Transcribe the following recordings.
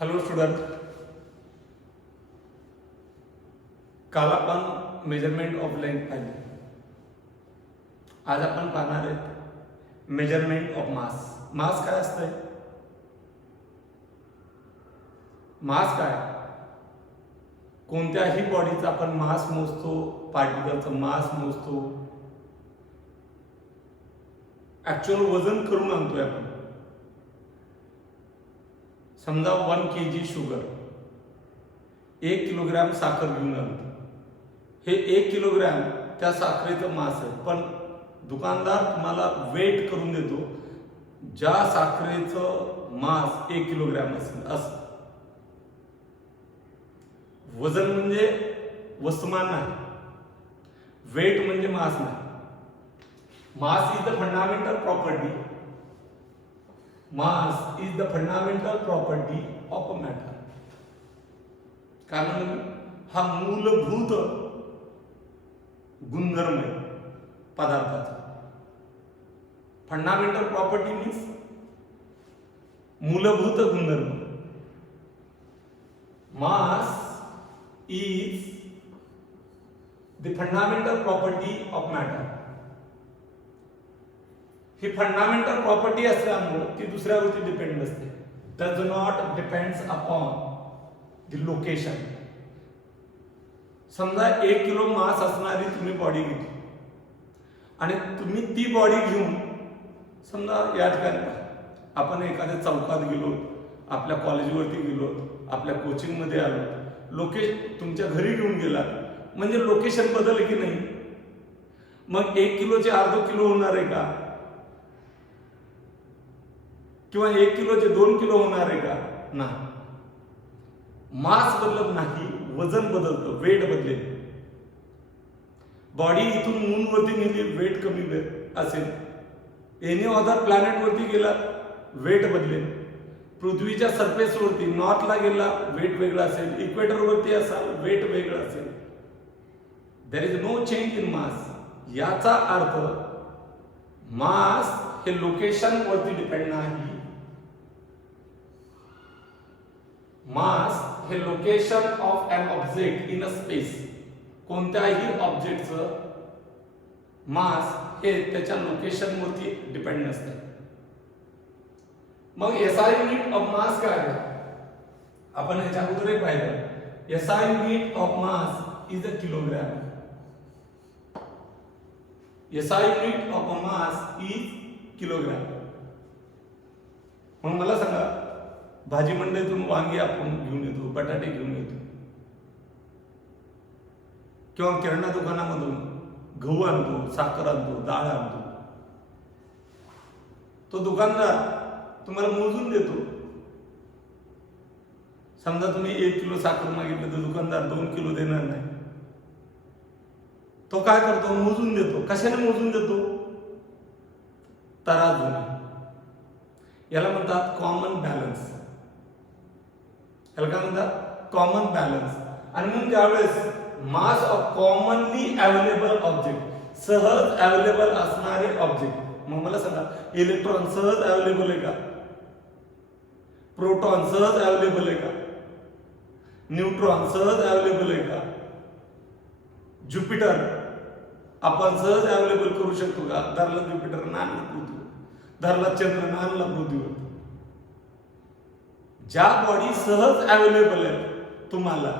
Hello student, काल आपण measurement of length पाहिली. आज आपण पाहणार आहेत मेजरमेंट ऑफ मास. मास काय असतंय? मास काय? कोणत्याही बॉडीचा आपण मास मोजतो, पार्टिकलचं मास मोजतो, ऍक्च्युअल वजन करून आणतोय आपण. समजा 1 kg शुगर, 1 किलोग्रॅम साखर घेऊन आलो. हे 1 किलोग्रॅम त्या साखरेचं मास आहे, पण दुकानदार तुम्हाला वेट करून देतो ज्या साखरेचं मास 1 किलोग्रॅम असेल असं. वजन म्हणजे वस्तुमान नाही, वेट म्हणजे मास नाही. Mass is the fundamental property. Mass is the fundamental property of a matter. काय म्हणलं मी? हा मूलभूत गुणधर्म आहे पदार्थाचा. फंडामेंटल प्रॉपर्टी मीन्स मूलभूत गुणधर्म. Mass is the fundamental property of matter. He fundamental property असल्यामुळे ती दुसऱ्यावरती डिपेंड नसते. Does not depends upon the location. समजा 1 किलो मास असणारी तुम्ही बॉडी घेतली आणि तुम्ही ती बॉडी घेऊन समजा या ठिकाणी आपण एखाद्या चौकात गेलो, आपल्या कॉलेजवरती गेलो, आपल्या कोचिंगमध्ये आलो, तुमच्या घरी घेऊन गेला म्हणजे लोकेशन बदललं की नाही? मग 1 किलोचे अर्धा किलो होणार आहे का? किंवा 1 किलोचे 2 किलो होणार आहे का? नाही. मास बदलत नाही, वजन बदलतं, वेट बदलेल. बॉडी इथून मूनवरती नेली, वेट कमी असेल. एनी अदर प्लॅनेट वरती गेला, वेट बदलेल. पृथ्वीच्या सरफेसवरती नॉर्थला गेला, वेट वेगळा असेल. इक्वेटर वरती असाल, वेट वेगळं असेल. There is no change in mass. याचा अर्थ मास हे लोकेशन वरती डिपेंड नाही. मास हे location of an object in a space. कोणत्याही ऑब्जेक्टचं मास हे त्याच्या लोकेशन वरती डिपेंड नसते. मग एसआय युनिट ऑफ मास काय आहे? आपण याच्या अगोदर एक पाहिलं. SI unit of mass is a kilogram. SI unit of a mass is kilogram. मग मला सांगा, भाजी मंडईतून वांगी आपण घेऊन येतो, बटाटे घेऊन येतो, किंवा किराणा दुकानामधून गहू आणतो, साखर आणतो, डाळ आणतो. तो दुकानदार तुम्हाला मोजून देतो. समजा तुम्ही 1 किलो साखर मागितलं तर दुकानदार 2 किलो देणार नाही. तो काय करतो? मोजून देतो. कशाने मोजून देतो? तराजूने. याला म्हणतात कॉमन बॅलन्स. याला काय म्हणतात? Common balance. आणि मग त्यावेळेस मास ऑफ कॉमनली अवेलेबल ऑब्जेक्ट, सहज अवेलेबल असणारे ऑब्जेक्ट. मग मला सांगा, इलेक्ट्रॉन सहज अवेलेबल आहे का? प्रोटॉन सहज अवेलेबल आहे का? न्यूट्रॉन सहज अवेलेबल आहे का? ज्युपिटर आपण सहज अवेलेबल करू शकतो का? धरला ज्युपिटर, आणला पृथ्वी, धरला चंद्र, आणला पृथ्वीवर. ज्या बॉडी सहज अवेलेबल आहे तुम्हाला,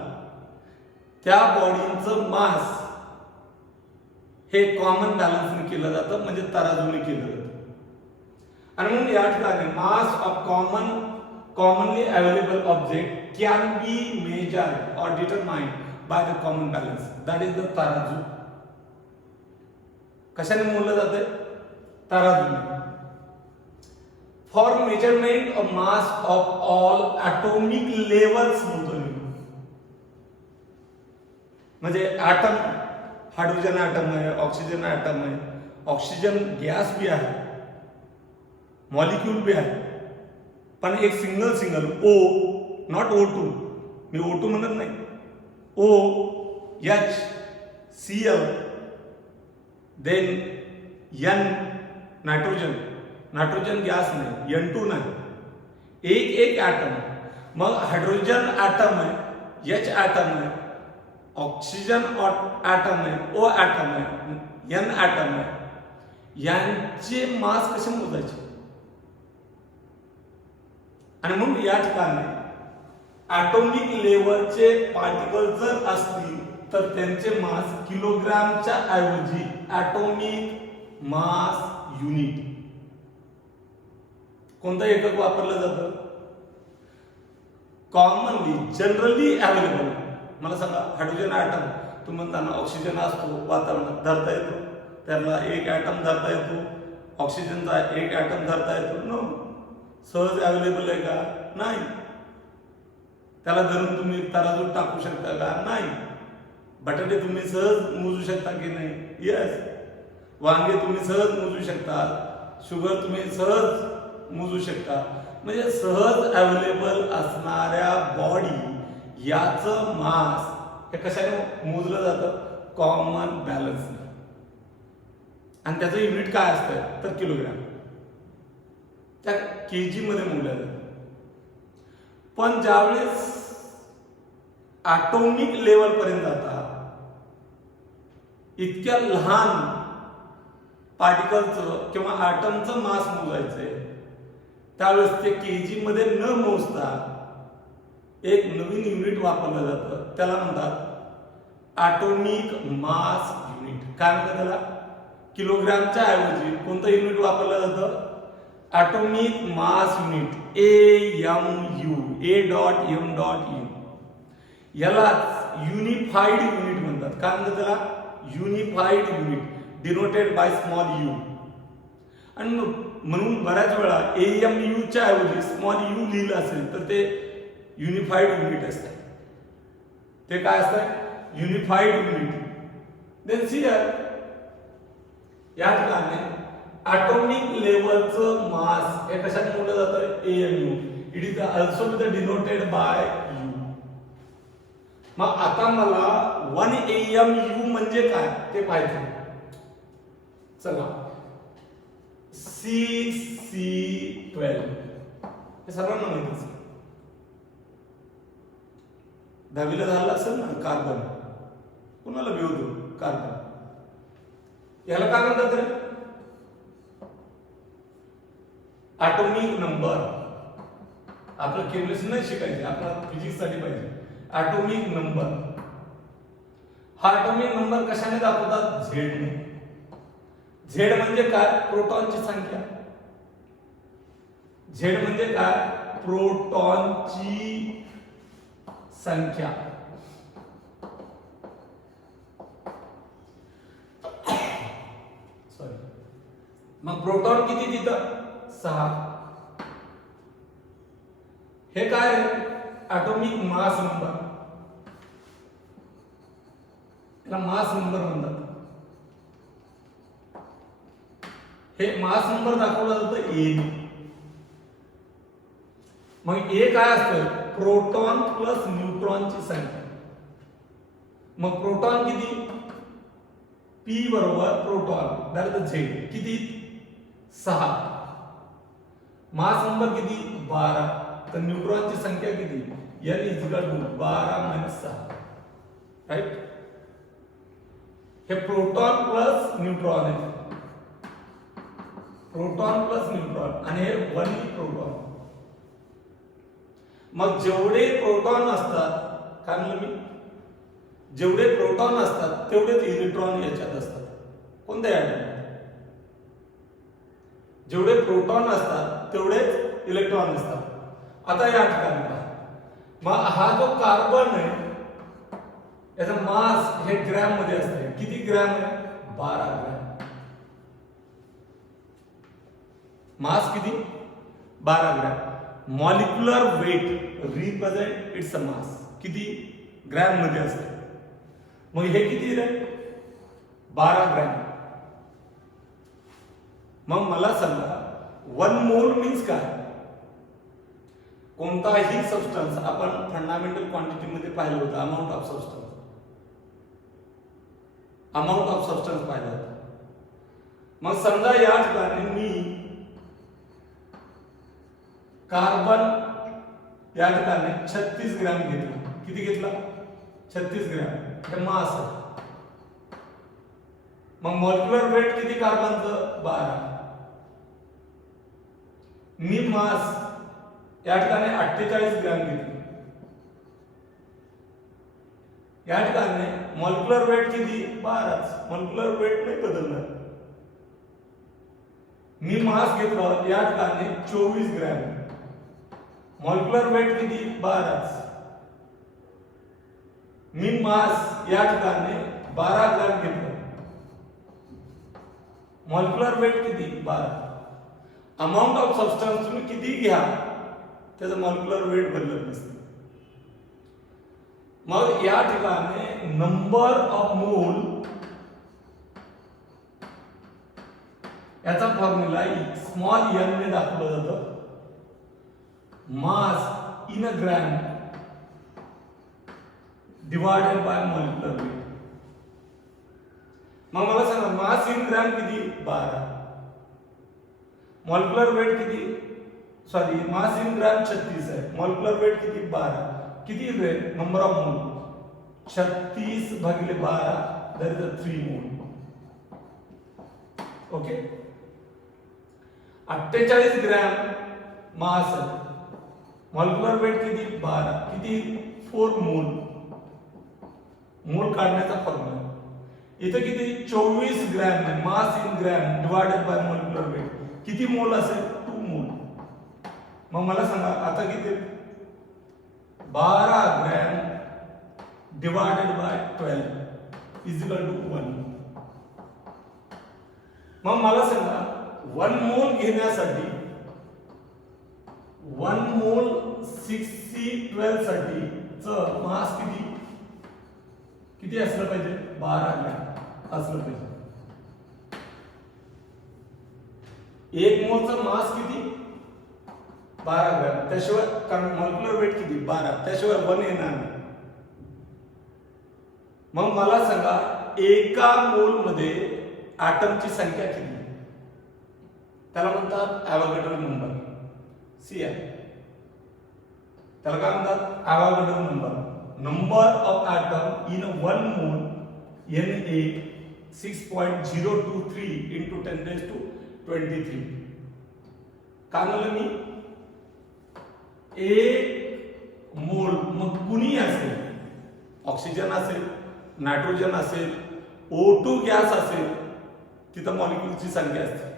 त्या बॉडीचं मास हे कॉमन बॅलन्सने केलं जातं, म्हणजे तराजूने केलं जातं. आणि मग या ठिकाणी mass of commonly available object can be measured और determined by the common balance. That is the taraju. कशाने मोजलं जाते? तराजूने. For measurement of mass of all atomic levels म्हणतो मी. म्हणजे ॲटम, हायड्रोजन ॲटम आहे, ऑक्सिजन ॲटम आहे, ऑक्सिजन गॅस भी आहे, मॉलिक्यूल भी आहे, पण एक single O, not O2. Me O2 म्हणत नाही. O, H, Cl, then N, nitrogen gas नाही, N2 नाही. एक ॲटम. मग हायड्रोजन ॲटम आहे, H ॲटम आहे, ऑक्सिजन ॲटम आहे, O ॲटम आहे, N ॲटम आहे, यांचे मास कसे मोजायचे? आणि म्हणून या ठिकाणी ॲटॉमिक लेवलचे पार्टिकल जर असतील तर त्यांचे मास किलोग्रामच्या ऐवजी ॲटॉमिक मास युनिट कोणतं एकक वापरलं जातं? Commonly generally available. मला सांगा, हायड्रोजन ॲटम तुम्ही म्हणताना ऑक्सिजन असतो वातावरणात धरता येतो, त्याला एक ॲटम धरता येतो, ऑक्सिजनचा एक ॲटम धरता येतो? नो. सहज अवेलेबल आहे का? नाही. त्याला धरून तुम्ही तराजूत टाकू शकता का? नाही. बटाटे तुम्ही सहज मोजू शकता की नाही? यस. वांगे तुम्ही सहज मोजू शकता, शुगर तुम्ही सहज मोजू शकता. म्हणजे सहज अवेलेबल असणाऱ्या बॉडी याचं मास हे कशाने मोजलं जातं? Common balance. आणि त्याचं युनिट काय असतं? तर किलोग्राम. त्या केजी मध्ये मोजलं जातं. पण ज्यावेळेस ॲटॉमिक लेवल पर्यंत जातात, इतक्या लहान पार्टिकलचं किंवा ॲटमचं मास मोजायचंय, त्यावेळेस ते केजी मध्ये न मोजता एक नवीन युनिट वापरलं जातं, त्याला म्हणतात ॲटॉमिक मास युनिट. काय म्हणतात त्याला? किलोग्रामच्या ऐवजी कोणतं युनिट वापरलं जातं? Atomic mass unit, AMU, A.M.U. यालाच युनिफाईड युनिट म्हणतात. काय म्हणतात त्याला? Unified unit, denoted by small you. आणि म्हणून बऱ्याच वेळा AMU च्या ऐवजी स्मॉल यू लिहिलं असेल तर ते युनिफाईड युनिट असतं. ते काय असतं? Unified unit. देन सी या ठिकाणी ॲटॉमिक लेवलचं मास हे कशाने मोजलं जातं? AMU. It is also denoted by you. मग आता मला 1 AMU म्हणजे काय ते पाहिजे. चला, C12 हे सर्वांना माहिती असेल, 10वीला झालं असेल ना. कार्बन कुणाला बी होतो कार्बन. याला काय म्हणतात रे? Atomic number. आपलं केमिस्ट्री नाही शिकायचे, आपल्याला फिजिक्स साठी पाहिजे. Atomic number. हा ॲटॉमिक नंबर कशाने दाखवतात? झेडने. झेड म्हणजे काय? प्रोटॉनची संख्या. झेड म्हणजे काय? प्रोटॉनची संख्या. सॉरी. मग प्रोटॉन किती तिथं? 6. हे काय? Atomic mass number. याला मास नंबर म्हणतात. हे मास नंबर दाखवला जातं ए. मग ए काय असतं? प्रोटॉन प्लस न्यूट्रॉनची संख्या. मग प्रोटॉन किती? P बरोबर प्रोटॉन दॅट इज झेड किती? 6. मास नंबर किती? 12. तर न्यूट्रॉनची संख्या किती? N is equal to 12 - 6. Right. हे प्रोटॉन प्लस न्यूट्रॉन आहे. प्रोटॉन प्लस न्यूट्रॉन आणि हे 1 प्रोटॉन. मग जेवढे प्रोटॉन असतात, काय म्हणलं मी? जेवढे प्रोटॉन असतात तेवढेच इलेक्ट्रॉन याच्यात असतात. कोणत्या ॲटॉम? जेवढे प्रोटॉन असतात तेवढेच इलेक्ट्रॉन असतात. आता या ठिकाणी पहा, मग हा जो कार्बन आहे याचा मास हे ग्रॅम मध्ये असते. किती ग्रॅम आहे? 12 ग्रॅम. मास किती? 12 gram. Molecular weight represent its mass किती? ग्रॅम मध्ये असते. मग हे किती रे? 12 ग्रॅम. मग मला सांगा 1 मोल मीन्स काय? कोणताही सबस्टन्स आपण फंडामेंटल क्वांटिटी मध्ये पाहिलं होतं, amount of substance. Amount of substance पाहिलं होतं. मग समजा या ठिकाणी मी कार्बन या ठिकाणी 36 ग्रॅम घेतला. किती घेतला? 36 ग्रॅम. हे मास आहे. मग मॉलिक्युलर वेट किती कार्बनचं? 12. मी मास या ठिकाणी 48 ग्रॅम घेतले. या ठिकाणी मॉलिक्युलर वेट किती? 12. मॉलिक्युलर वेट नाही बदलणार. मी मास घेतलं या ठिकाणी 24 ग्रॅम. मॉलिक्युलर वेट किती? 12. मी मास या ठिकाणी 12 ग्रॅम घेतलं. मॉलिक्युलर वेट किती? 12. अमाऊंट ऑफ सबस्टन्स तुम्ही किती घ्या त्याचं मॉलिक्युलर वेट बदलत नसते. मग या ठिकाणी नंबर ऑफ मोल याचा फॉर्म्युला स्मॉल एन ने दाखवलं जातं. Mass in a gram divided by molecular weight. मग मला सांगा मास इन ग्रॅम किती? 12. मॉलिक्युलर वेट किती? सॉरी, मास इन ग्रॅम 36 आहे. मॉलिक्युलर वेट किती? 12. किती वेट? नंबर ऑफ मोल 36 भागिले 12 दॅट इज 3 मोल. ओके. 48 ग्रॅम मास आहे. मॉलिक्युलर वेट किती? 12. किती? 4 मोल. मोल काढण्याचा फॉर्म्युला इथे किती? 24 ग्रॅम आहे. Mass in gram divided by molecular weight किती मोल असेल? 2 मोल. मग मला सांगा आता किती? 12 gram divided by 12 is equal to 1. मग मला सांगा 1 मोल घेण्यासाठी 1 मोल 6C12 साठी च मास किती असलं पाहिजे? 12 ग्रॅम असलं पाहिजे. 1 मोलचं मास किती? 12 ग्रॅम. त्याशिवाय कारण मॉलिक्युलर वेट किती? 12. त्याशिवाय 1 येणार नाही. मग मला सांगा एका मोल मध्ये ॲटमची संख्या किती? त्याला म्हणतात ॲव्होगाड्रो नंबर. सी आहे. त्याला काय म्हणतात? Avogadro number. Number of atom in 1 mole Na 6.023 into 10⁻23. काय म्हणलं मी? एक मोल मग कुणी असेल? ऑक्सिजन असेल, नायट्रोजन असेल, O2 गॅस असेल, तिथं मॉलिक्युलची संख्या असते.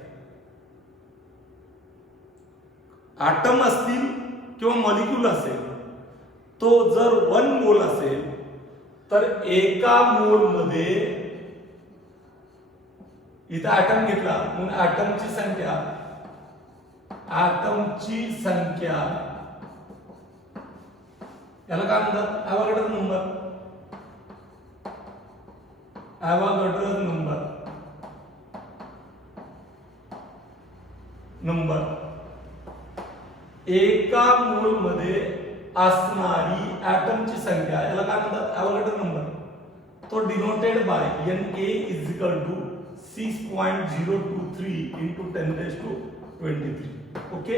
ॲटम असतील किंवा मॉलिक्यूल असेल, तो जर 1 मोल असेल तर एका मोल मध्ये इथं ॲटम घेतला म्हणून ॲटमची संख्या याला काय म्हणतात? Avogadro number. ॲव्होगाड्रो नंबर एका मोल मध्ये असणारी ॲटमची संख्या याला काय म्हणतात? Avogadro number. तो denoted by Na is equal to 6.023 into 10⁻23. Okay.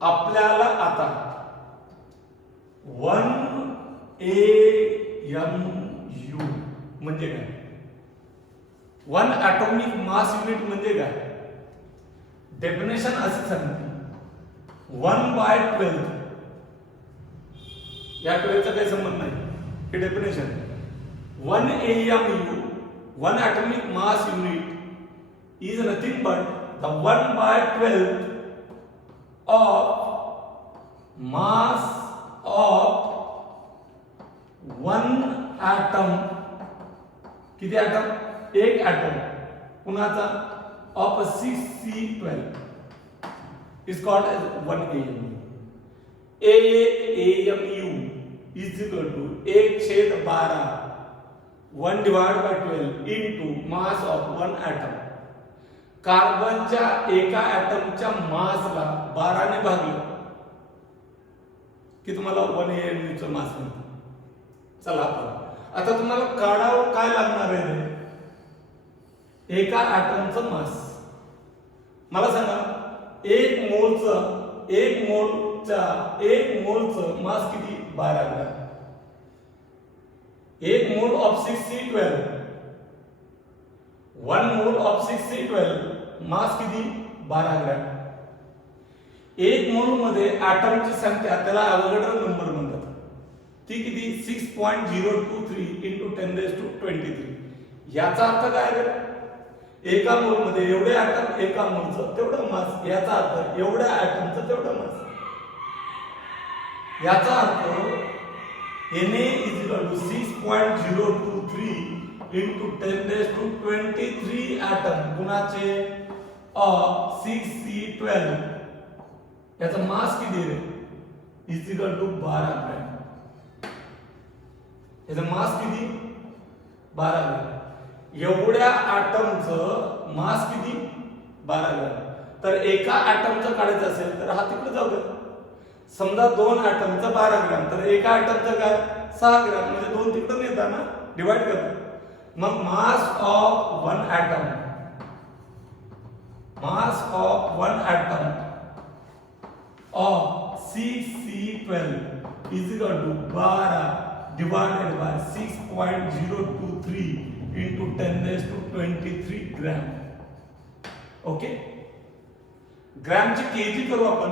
आपल्याला आता 1 AMU म्हणजे काय? 1 ॲटॉमिक मास युनिट म्हणजे काय? डेफिनेशन असे सांगते 1/12. या 12 चा काही संबंध नाही. हे definition 1 AMU 1 atomic mass unit is nothing but the 1/12 of mass of 1 atom. किती ॲटम? एक ॲटम. कुणाचा? of 6C12 is called as 1 AMU. AMU is equal to 1/12 1 divided by 12 into mass of 1 atom. कार्बनच्या एका ॲटमच्या मासला 12 ने भागलं की तुम्हाला 1 AMU चं मास मिळतं. चला आता तुम्हाला काढावं काय लागणार आहे? एका ॲटमचं मास. मला सांगा एक मोलचं मास किती 12 gram. 1 mole of 6C12 1 mole of 6C12 मास किती 12 ग्रॅम. 1 मोल मध्ये ऍटमची संख्या त्याला अवोगाड्रो नंबर म्हणतात. ती किती 6.023 × 10⁻23. याचा अर्थ काय रे? एका मोल मध्ये एवढे ऍटम, एका मोलचं तेवढं मास. याचा अर्थ एवढ्या ऍटमचं तेवढं मास. याचा अर्थ Na = 6.023 × 10⁻23 ऍटम गुणाचे 6C12 याचा मास किती आहे = 12 ग्रॅम. याचा मास किती 12 ग्रॅम. एवढ्या ऍटमचं मास किती 12 ग्रॅम. तर एका ऍटमचं काढायचं असेल तर हा तिकडे जाऊ दे. समजा 2 ऍटमचं 12 ग्रॅम तर एका ऍटमचं काय 6 ग्रॅम म्हणजे 2 तिकडे येतात ना, डिवाइड करतो. मग mass of one atom of 6C12 is equal to 12 divided by 6.023 into 10⁻23 gram. Okay, ग्रॅमची केजी करू आपण.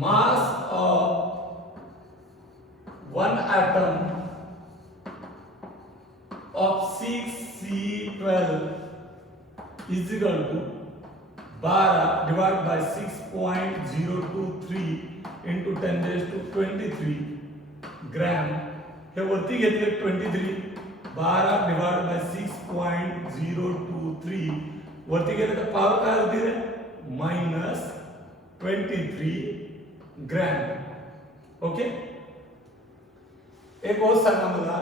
Mass of one atom of 6C12 is equal to 12 divided by 6.023 into 10⁻23 gram. हे वरती घेतले 23. 12 divided by 6.023 वरती गेले तर पॉवर काय होती रे -23 ग्रॅम. ओके, एक गोष्ट सांगा मला.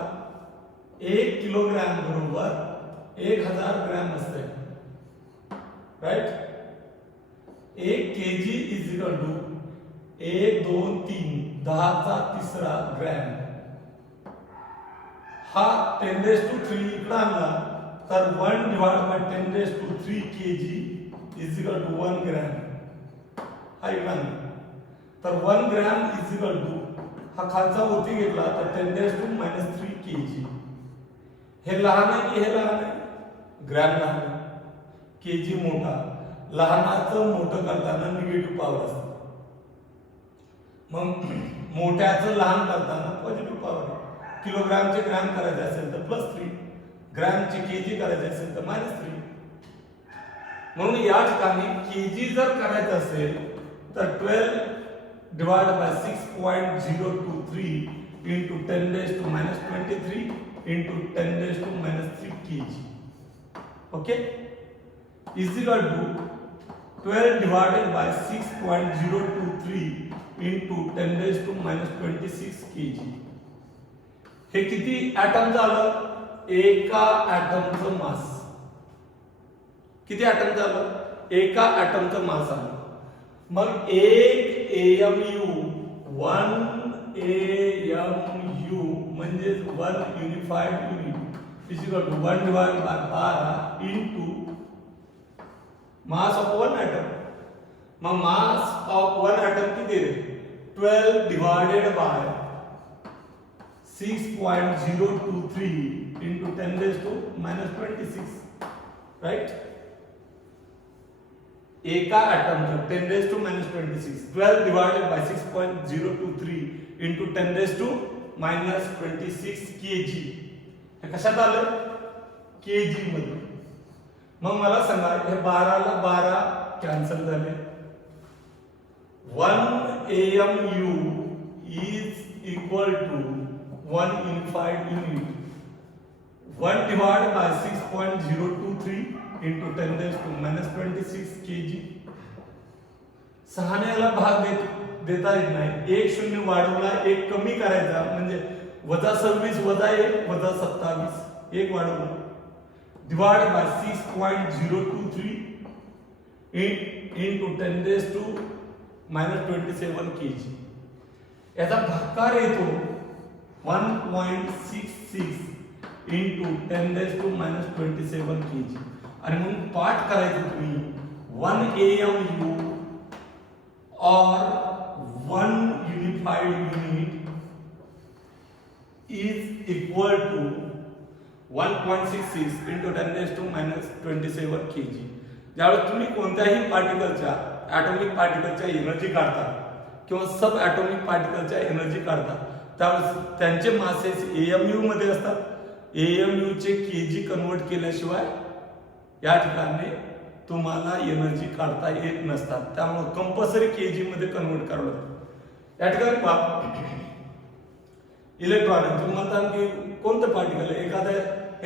1 किलोग्रॅम बरोबर 1000 ग्रॅम असते, right. 1 KG is equal to 1 2 3 10⁻³ gram. हा 10⁻³ इकडे आणला तर 1 divided by 10⁻³ KG is equal to 1 gram. हा इकडे आणला तर 1 ग्रॅम इज इक्वल टू हा खालचा वरती घेतला तर 10⁻³ केजी. हे लहान आहे की हे लहान आहे? ग्रॅम लहान आहे, केजी मोठा. लहानाचं मोठं करताना निगेटिव्ह पॉवर असते, मग मोठ्याचं लहान करताना पॉझिटिव्ह पॉवर. किलोग्रामचे ग्रॅम करायचे असेल तर +3, ग्रॅमचे केजी करायचे असेल तर -3. म्हणून या ठिकाणी केजी जर करायचं असेल तर 12 divided by 6.023 into 10⁻23 into 10⁻³ kg. Okay, is equal to 12 divided by 6.023 into 10⁻26 kg. हे किती ऍटम झालं? एका ऍटमचं मास. किती ऍटम झालं? एका ऍटमचं मास आलं. मग 1 AMU 1 AMU म्हणजे 1 unified unit is equal to 1 divided by 12 into mass of one atom. मग मास ऑफ वन एटम किती आहे? 12 divided by 6.023 into 10⁻26, राइट. एका ऍटमचं 10⁻26 12 divided by 6.023 into 10⁻26 kg. हे कशात आलं? केजी मध्ये. मग मला सांगा हे 12 ला 12 कॅन्सल झाले. 1 AMU is equal to 1 unified unit. 1 divided by 6.023 into 10⁻26 kg. 6 ने याला भाग देता येत नाही. 1 शून्य वाढवला, 1 कमी करायचा म्हणजे -26 - 1 -27 1 वाढवला. divided by 6.023 into 10⁻27 kg. याचा भागाकार येतो 1.66 into 10⁻27 kg. आणि म्हणून पाठ करायचं तुम्ही 1 AMU or 1 unified unit is equal to 1.66 into 10 raised to minus 27 kg. ज्यावेळेस तुम्ही कोणत्याही पार्टिकलच्या ॲटॉमिक पार्टिकलच्या एनर्जी काढता किंवा सब ॲटॉमिक पार्टिकलच्या एनर्जी काढता त्यावेळेस त्यांचे मासेस AMU मध्ये असतात. AMU चे केजी कन्वर्ट केल्याशिवाय या ठिकाणी तुम्हाला एनर्जी काढता येत नसतात. त्यामुळे कंपल्सरी केजी मध्ये कन्वर्ट करावं लागतं. या ठिकाणी पहा इलेक्ट्रॉन तुम्ही म्हणता की कोणतं पार्टिकल आहे एखादं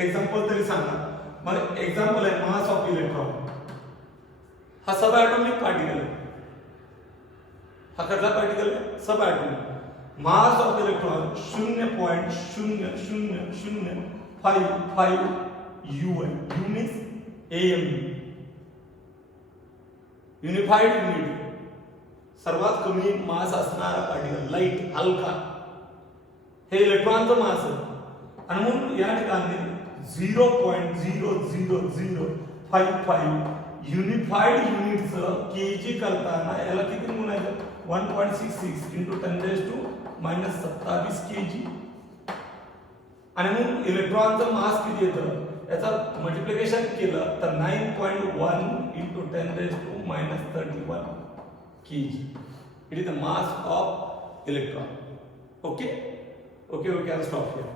एक्झाम्पल तरी सांगा. मग एक्झाम्पल आहे मास ऑफ इलेक्ट्रॉन. हा सब ॲटॉमिक पार्टिकल आहे. हा कसला पार्टिकल आहे? Sub atomic. Mass of electron 0.0005 UN. U means AMU. Unified unit. सर्वात कमी मास असणारा पार्टिकल लाईट हलका हे इलेक्ट्रॉनचं मास आहे. आणि म्हणून या ठिकाणी 0.00055 युनिफाईड युनिटचं केजी करताना याला किती म्हणायचं 1.66 into 10 raised to minus 27 kg. आणि मग इलेक्ट्रॉनचं मास किती येतं याचा मल्टिप्लिकेशन केलं तर 9.1 into 10 raised to minus 31 kg. It is the mass of electron. Okay, I'll stop here.